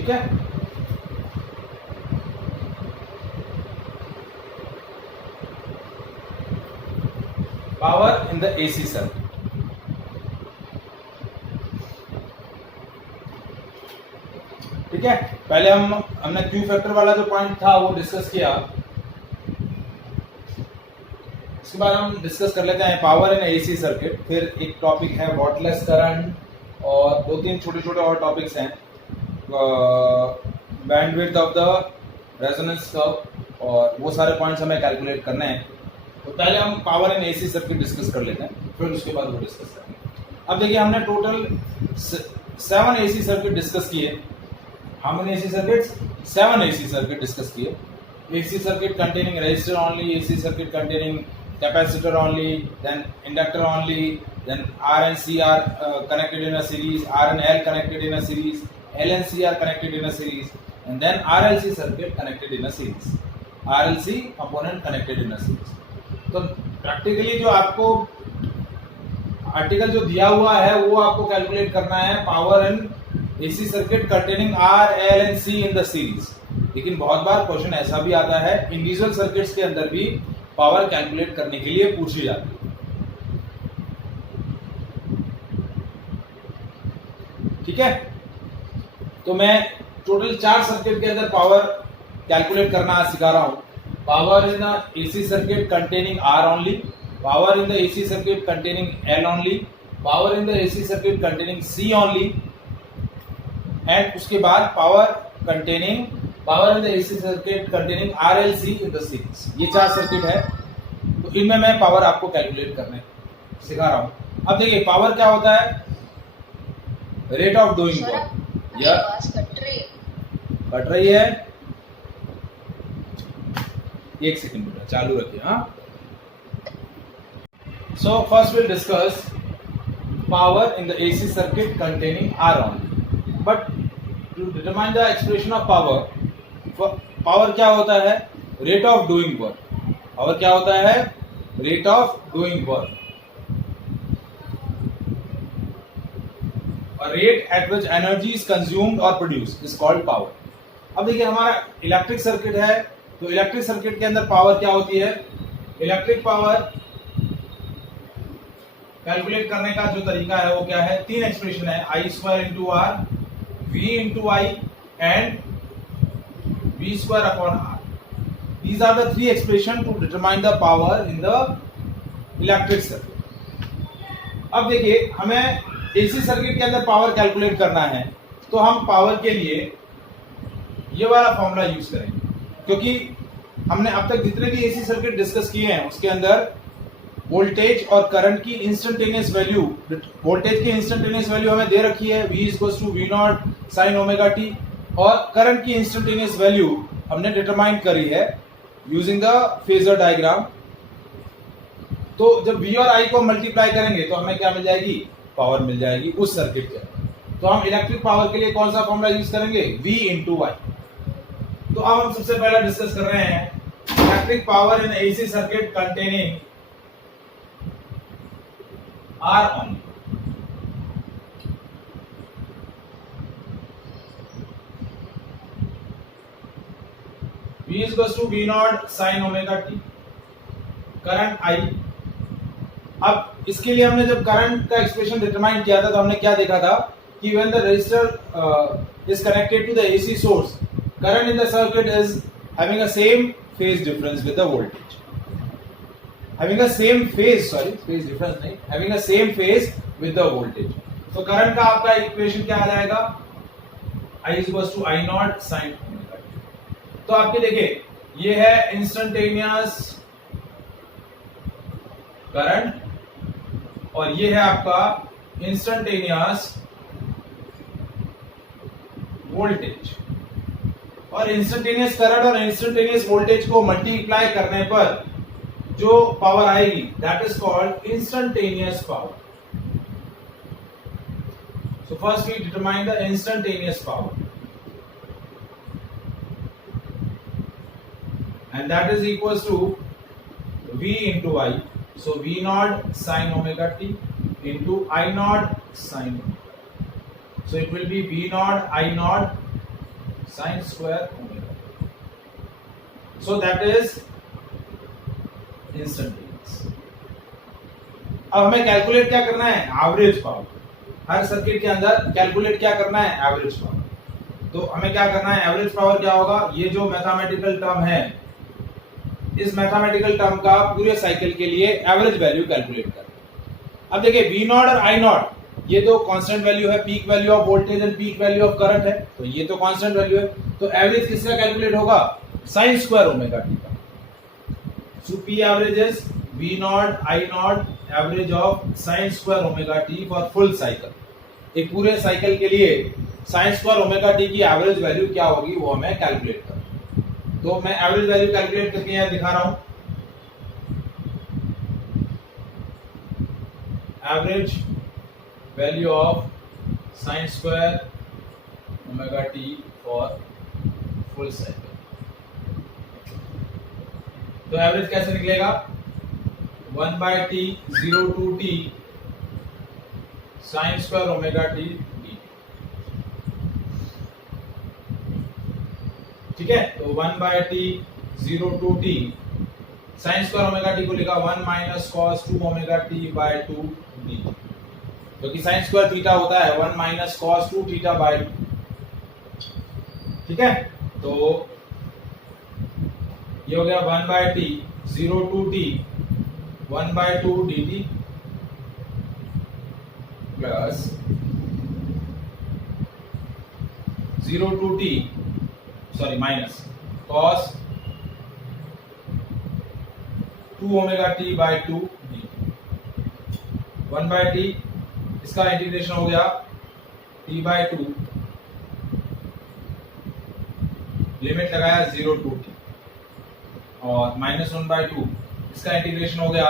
ठीक है। Power in the AC circuit, ठीक है। पहले हमने क्यू फैक्टर वाला जो पॉइंट था वो डिस्कस किया। इसके बाद हम डिस्कस कर लेते हैं पावर इन एसी सर्किट। फिर एक टॉपिक है वॉटलेस करंट, और दो तीन छोटे छोटे और टॉपिक्स हैं, bandwidth of the resonance curve, और वो सारे पॉइंट्स हमें कैलकुलेट करने हैं। तो पहले हम power in AC circuit discuss कर लेते हैं, फिर उसके बाद वो डिस्कस करेंगे। अब देखिए, हमने टोटल 7 एसी सर्किट डिस्कस किए। How many AC circuits? 7 AC circuit discuss किए। AC circuit containing resistor only, AC circuit containing capacitor only, then inductor only, then R and C are connected in a series, R and L connected in a series, L and C are connected in a series, and then RLC circuit connected in a series, RLC component connected in a series। तो practically जो आपको article जो दिया हुआ है वो आपको calculate करना है, power in AC circuit containing R L and C in the series. लेकिन बहुत बार क्वेश्चन ऐसा भी आता है, इंडिविजुअल सर्किट्स के अंदर भी पावर कैलकुलेट करने के लिए पूछी जाती है, ठीक है। तो मैं टोटल 4 सर्किट के अंदर पावर कैलकुलेट करना सिखा रहा हूं। Power in the AC circuit containing R only, power in the AC circuit containing L only, power in the AC circuit containing C only, and उसके बाद power in the AC circuit containing RLC in the series. ये 4 circuit है, तो इनमें मैं power आपको calculate करने सिखा रहा हूं। अब देखिए, पावर क्या होता है? Rate of doing work. या कट रही है, एक सेकंड बेटा, चालू रखिए। हाँ, so first will discuss power in the AC circuit containing R only. But to determine the expression of power, power क्या होता है? Rate of doing work. Power क्या होता है? रेट ऑफ डूइंग वर्क, और rate at which energy is consumed और produced is called power. अब देखिए, हमारा इलेक्ट्रिक सर्किट है, तो इलेक्ट्रिक सर्किट के अंदर पावर क्या होती है? इलेक्ट्रिक पावर कैलकुलेट करने का जो तरीका है वो क्या है? 3 एक्सप्रेशन है, I² into R, V into I and V square upon R. These are the 3 expressions to determine the power in the electric circuit. अब देखिए, हमें AC सर्किट के अंदर पावर कैलकुलेट करना है, तो हम पावर के लिए ये वाला फॉर्मूला यूज करेंगे, क्योंकि हमने अब तक जितने भी AC सर्किट डिस्कस किए हैं उसके अंदर वोल्टेज और करंट की इंस्टेंटेनियस वैल्यू, वोल्टेज की इंस्टेंटेनियस वैल्यू हमें दे रखी है, V equals to V0 sin omega t, और करंट की इंस्टेंटेनियस वैल्यू हमने डिटरमाइन करी है यूजिंग द फेजर डायग्राम। तो जब V और I को मल्टीप्लाई करेंगे तो हमें क्या मिल जाएगी? पावर मिल जाएगी उस सर्किट के। तो हम इलेक्ट्रिक पावर के लिए कौन सा फॉर्मूला यूज करेंगे? V into I। तो अब हम सबसे पहले डिस्कस कर रहे हैं electric power in AC circuit containing R only। V is equals to V0 sin omega t, current I। अब इसके लिए हमने जब करंट का एक्सप्रेशन डिटरमाइन किया था तो हमने क्या देखा था कि when the resistor is connected to the AC source, current in the circuit is having a same phase difference with the voltage, having a same phase, sorry, phase difference नहीं, having a same phase with the voltage। तो current का आपका equation क्या आ जाएगा? I is equals to I0 sin omega t। तो आपके देखिए, ये है इंस्टेंटेनियस करंट, और ये है आपका इंस्टेंटेनियस वोल्टेज। और इंस्टेंटेनियस करंट और इंस्टेंटेनियस वोल्टेज को मल्टीप्लाई करने पर जो पावर आएगी that is called instantaneous power. So first we determine the instantaneous power, and that is equals to V into I, so V0 sin omega t into I0 sin omega, so it will be V0 I0 sign square omega. So that is instantaneous. अब हमें calculate क्या करना है? Average power. हर circuit के अंदर calculate क्या करना है? Average power. तो हमें क्या करना है? एवरेज पावर क्या होगा? ये जो मैथमेटिकल टर्म है, इस मैथमेटिकल टर्म का पूरे साइकिल के लिए एवरेज वैल्यू कैलकुलेट करना। अब देखिए वी नॉट और आई नॉट ये तो कांस्टेंट वैल्यू है, peak value of voltage and peak value of current है, तो ये तो कांस्टेंट वैल्यू है। तो एवरेज किसका कैलकुलेट होगा? साइन स्क्वायर ओमेगा टी का। So P average is V naught I naught average of sine square omega T for full cycle. एक पूरे साइकिल के लिए साइन स्क्वायर ओमेगा टी की एवरेज वैल्यू क्या होगी वो हमें कैलकुलेट करना। तो मैं एवरेज वैल्यू कैलकुलेट करके यहां दिखा रहा हूं। Average value of sine square omega T for full cycle. तो एवरेज कैसे निकलेगा? 1 by t 0 to t sine square omega T D. ठीक है, तो 1 by t 0 to t sine square omega T को लिखा 1 minus cos 2 omega T by 2 D, क्योंकि sine square theta होता है 1 माइनस कॉस 2 थीटा बाय 2। ठीक है, तो ये हो गया 1 by t 0 to t 1 by 2 dt plus 0 to t sorry minus cos 2 omega T by 2 1 by t, इसका इंटीग्रेशन हो गया t बाय 2, लिमिट लगाया 0 to t, और माइनस 1 by 2, इसका इंटीग्रेशन हो गया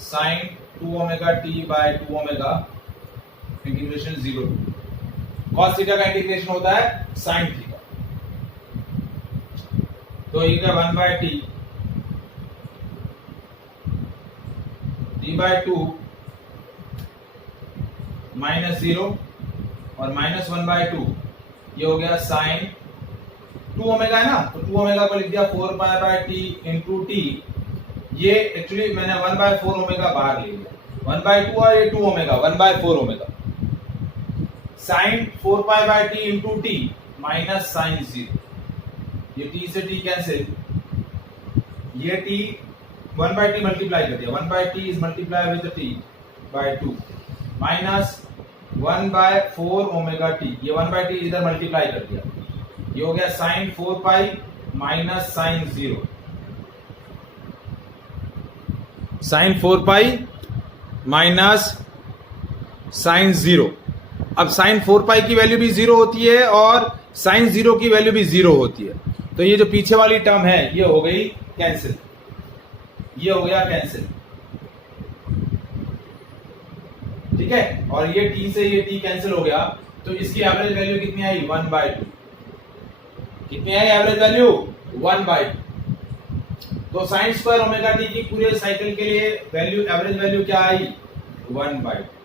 sine 2 omega T by 2 omega, integration 0 to cos theta का integration होता है साइन थीटा। तो ये क्या 1 by t t by 2 minus 0 और माइनस 1 by 2, ये हो गया साइन 2 ओमेगा है ना, तो 2 ओमेगा को लिख दिया 4 pi by T into T. ये एक्चुअली मैंने 1 by 4 ओमेगा बाहर ले लिया, 1 by 2 और ये 2 omega 1 by 4 omega, sine 4 pi by T into T minus sine 0, ये t से t कैंसिल, ये t 1 by t मल्टीप्लाई कर दिया, 1 by t is multiply with t by 2 minus 1 by 4 omega t, ये 1 by t इधर multiply कर दिया, ये हो गया sine 4 pi minus sine 0, sine 4 pi minus sine 0। अब साइन 4 पाई की वैल्यू भी 0 होती है और साइन 0 की वैल्यू भी 0 होती है, तो ये जो पीछे वाली टर्म है ये हो गई कैंसिल, ये हो गया कैंसिल। ठीक है, और ये t से ये t कैंसिल हो गया, तो इसकी एवरेज वैल्यू कितनी आई? 1 by 2। कितनी आई एवरेज वैल्यू? 1 by 2। तो साइन स्क्वायर ओमेगा टी की पूरे साइकिल के लिए वैल्यू, एवरेज वैल्यू क्या आई? 1 by 2।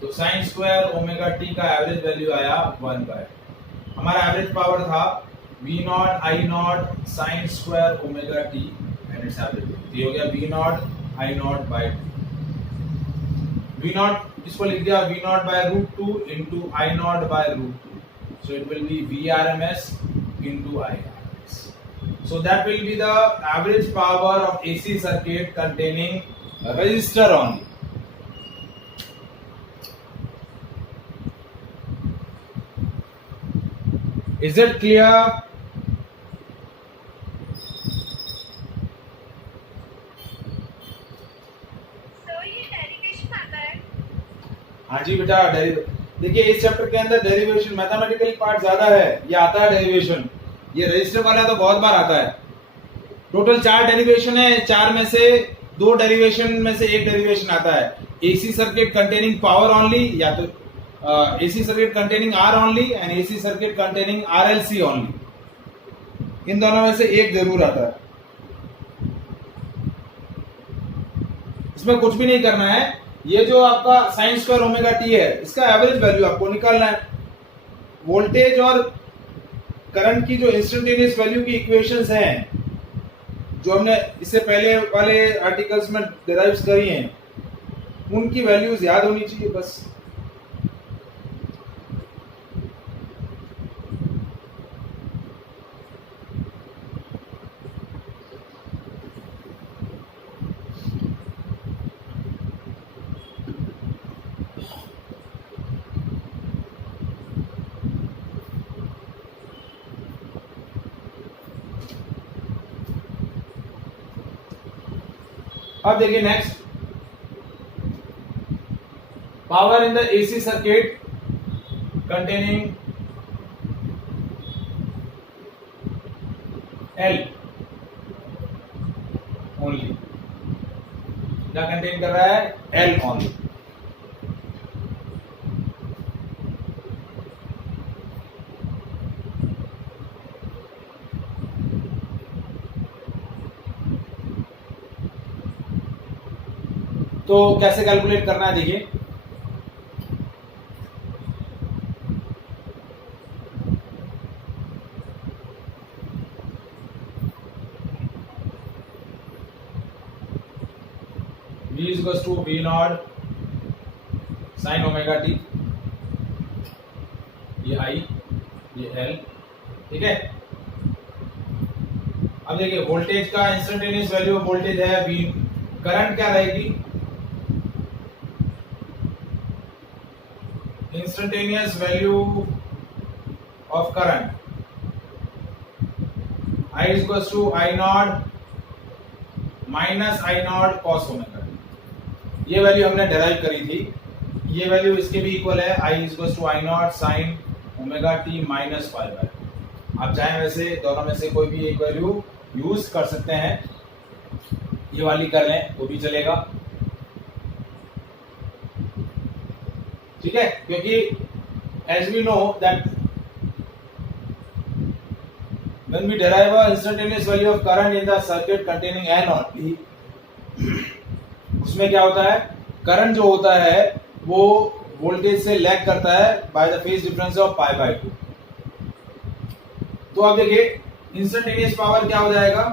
तो साइन स्क्वायर ओमेगा टी का एवरेज वैल्यू आया 1 by 2। हमारा एवरेज पावर था v naught I naught sine square omega T and its average, ये हो गया v naught I naught by 2। v naught इसको लिख दिया v naught by root 2 into I naught by root 2, so it will be vrms into irms, so that will be the average power of AC circuit containing a resistor only. Is it clear? हाँ जी बेटा, देखिए इस chapter के अंदर derivation mathematical part ज्यादा है, ये आता है डेरिवेशन, ये रजिस्टर वाला तो बहुत बार आता है। टोटल 4 डेरिवेशन है, 4 में से 2 डेरिवेशन में से 1 डेरिवेशन आता है। AC circuit containing power only, या तो AC circuit containing R only and AC circuit containing RLC only, इन दोनों में से एक जरूर आता है। इसमें कुछ भी नहीं करना है, ये जो आपका साइन स्क्वायर ओमेगा टी है इसका एवरेज वैल्यू आपको निकालना है। वोल्टेज और करंट की जो इंस्टेंटेनियस वैल्यू की इक्वेशंस हैं जो हमने इससे पहले वाले आर्टिकल्स में डिराइव करी हैं, उनकी वैल्यूज याद होनी चाहिए बस। अब देखिए next, power in the AC circuit containing L only, क्या कंटेन कर रहा है? L only. तो कैसे कैलकुलेट करना है देखिए, V is equals to V naught sine omega T, ये I ये L, ठीक है। अब देखिए वोल्टेज का इंस्टेंटेनियस वैल्यू ऑफ वोल्टेज है V, करंट क्या रहेगी? Instantaneous value of current I is equals to I not minus I not cos omega T. ये वैल्यू हमने डिराइव करी थी, ये वैल्यू इसके भी इक्वल है, I is equals to I not sine omega T minus pi by. आप चाहें वैसे दोनों में से कोई भी एक वैल्यू यूज कर सकते हैं, ये वाली कर लें वो भी चलेगा, ठीक है। क्योंकि as we know that when we derive a instantaneous value of current in the circuit containing N or P, उसमें क्या होता है? करंट जो होता है वो वोल्टेज से लैग करता है by the phase difference of pi by 2। तो अब देखिए इंस्टेंटेनियस पावर क्या हो जाएगा?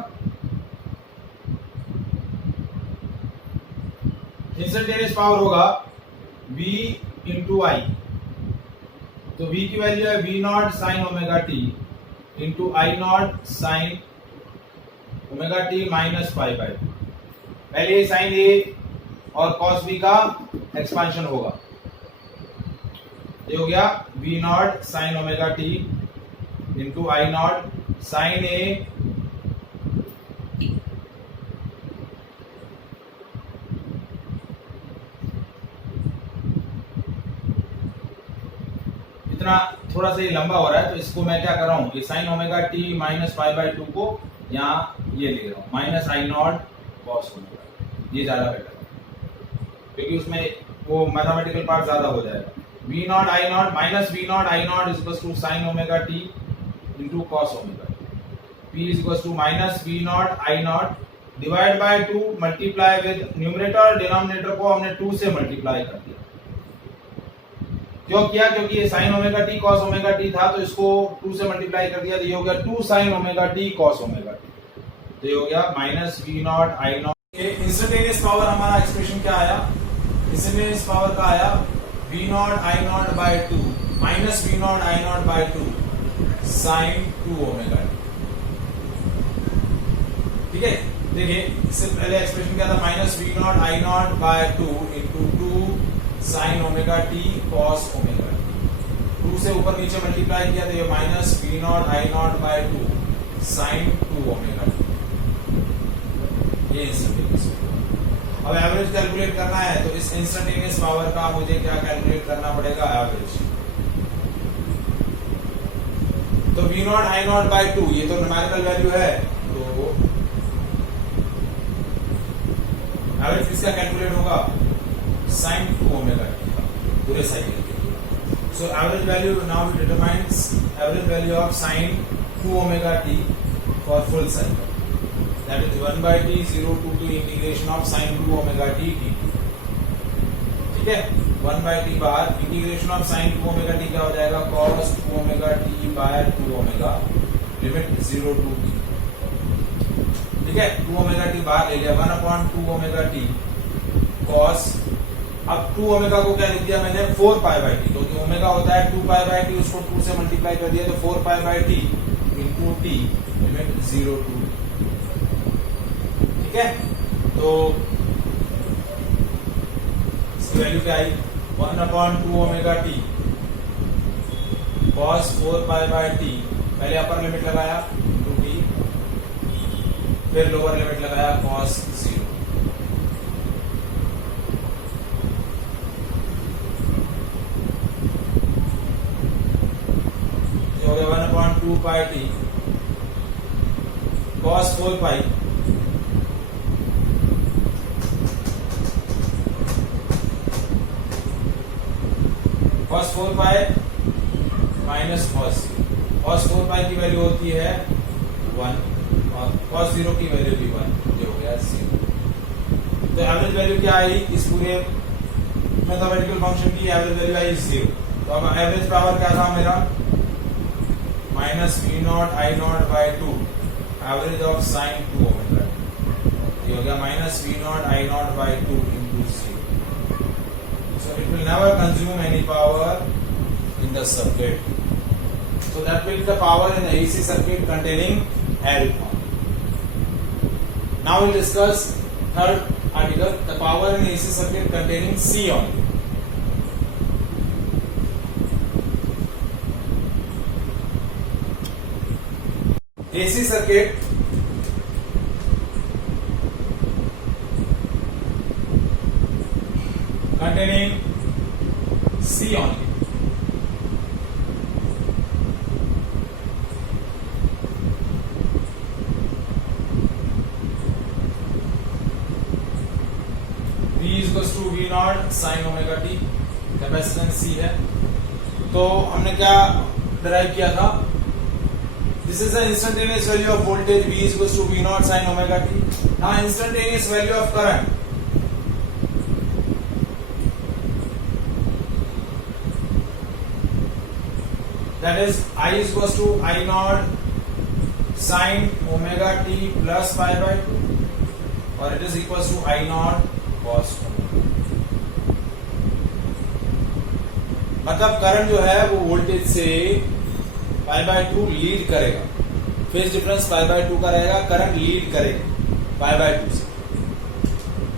इंस्टेंटेनियस पावर होगा V इंटू आई, तो V की वैल्यू है V naught sine omega T into I naught sine omega T minus pi by. पहले साइन ए और कॉस बी का एक्सपांशन होगा, ये हो गया V naught sine omega T into I naught sine A इतना थोड़ा सा ये लंबा हो रहा है, तो इसको मैं क्या कर रहा हूं, ये sign omega T minus pi by 2 को यहाँ ये लिख रहा हूं minus I not cos omega, ये ज्यादा बेटर है क्योंकि उसमें वो मैथमेटिकल पार्ट ज्यादा हो जाएगा। V naught I naught minus V naught I naught is equals to sine omega T into cos omega T, P is equals to minus V naught I naught divide by 2 multiply with numerator और denominator को हमने 2 से multiply कर दिया। क्यों किया? क्योंकि ये sign omega T cos omega T था, तो इसको 2 से मल्टीप्लाई कर दिया, तो ये हो गया 2 sine omega T cos omega T, तो ये हो गया minus V naught I naught. Instantaneous power हमारा एक्सप्रेशन क्या आया? इंस्टेंटेनियस पावर का आया V naught I naught by 2 minus V naught I naught by 2 sine 2 omega T, ठीक है। देखिए इससे पहले एक्सप्रेशन क्या था? Minus V naught I naught by 2 into 2 sine omega T cos omega T, 2 से ऊपर नीचे मल्टीप्लाई किया तो ये minus V naught I naught by 2 sine 2 omega T, ये इंस्टेंटेनियस। अब एवरेज कैलकुलेट करना है, तो इस इंस्टेंटेनियस पावर का मुझे क्या कैलकुलेट करना पड़ेगा? एवरेज। तो V naught I naught by 2 ये तो न्यूमेरिकल वैल्यू है, तो एवरेज किसका कैलकुलेट होगा? साइन 2 ओमेगा टी का पूरे साइकिल के लिए। So average value now determines average value of sine 2 omega T for full cycle, that is 1 by t 0 to integration of sine 2 omega t dt, ठीक है, 1 by t बाहर, integration of sine 2 omega t क्या हो जाएगा, cos 2 omega T by 2 omega, limit 0 to t। ठीक है, 2 omega T बाहर ले लिया, 1/2 ओमेगा टी cos, अब 2 ओमेगा को क्या लिख दिया मैंने, 4 पाई बाई टी, क्योंकि ओमेगा होता है 2 पाई बाई टी, उसको 2 से मल्टीप्लाई कर दिया तो 4 pi by T into T, limit 0 to। ठीक है, तो इसकी वैल्यू क्या आई, 1/2 omega T cos 4 pi by T, पहले अपर लिमिट लगाया टू टी, फिर लोअर लिमिट लगाया cos 0। हो गया 1/2 पाई टी cos 4 पाई cos 4 पाई माइनस cos 4 पाई की वैल्यू होती है 1 और cos 0 की वैल्यू भी 1, ये हो गया 0। तो एवरेज वैल्यू क्या आई, इस पूरे मैथमेटिकल फंक्शन की एवरेज वैल्यू आई 0। तो अब एवरेज पावर क्या था मेरा, minus v naught I not by 2 average of sine 2 omega, ये हो गया minus v naught I not by 2 into 0। So it will never consume any power in the circuit. So that will be the power in the AC circuit containing L. Now we'll discuss third article, the power in AC circuit containing C only. AC circuit containing C only. V is equals to V naught sin omega t, capacitance C है। तो हमने क्या derive किया था, this is the instantaneous value of voltage V is equals to V naught sin omega t. Now instantaneous value of current, that is I is equals to I naught sin omega t plus pi by 2, or it is equals to I naught cos omega। मतलब current जो है वो voltage से pi by 2 lead करेगा, phase difference pi by 2 का रहेगा, current lead करेगा pi by 2 से।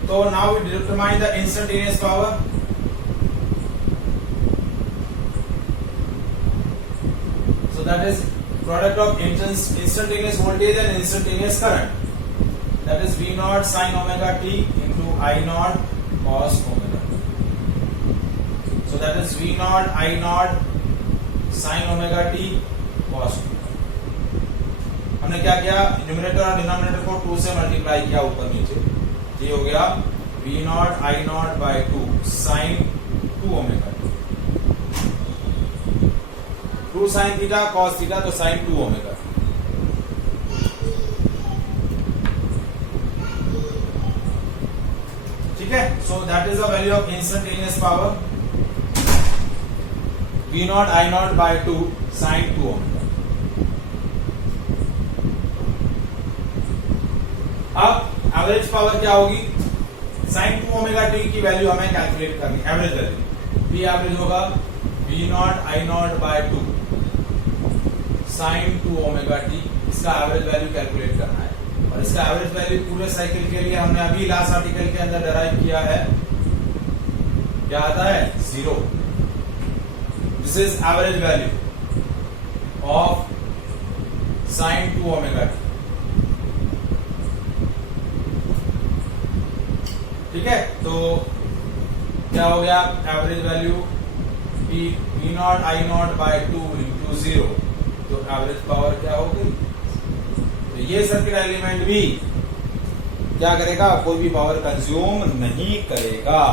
तो now we determine the instantaneous power. So that is product of instantaneous voltage and instantaneous current, that is V naught sin omega t into I naught cos omega t. So that is V naught I naught sin omega t cos omega। हमने क्या किया, numerator और denominator को 2 से multiply किया ऊपर नीचे, ये हो गया V naught I naught by 2 sin 2 omega t, 2 sin theta cos theta, तो sin 2 ओमेगा। ठीक है, so that is the value of instantaneous power, V naught I naught by 2 sin 2 omega. अब एवरेज पावर क्या होगी, sin 2 omega t की value हमें calculate करनी, average value V average होगा V naught I naught by 2 sin 2 omega t, इसका average value calculate करना है। और इसका एवरेज वैल्यू पूरे साइकिल के लिए हमने अभी लास्ट आर्टिकल के अंदर डिराइव किया है, क्या आता है 0। This is average value of sin 2 omega t। ठीक है, तो क्या हो गया, average value V naught I naught by 2 into 0, तो एवरेज पावर क्या हो गई। तो ये सर्किट एलिमेंट भी क्या करेगा, कोई भी पावर कंज्यूम नहीं करेगा।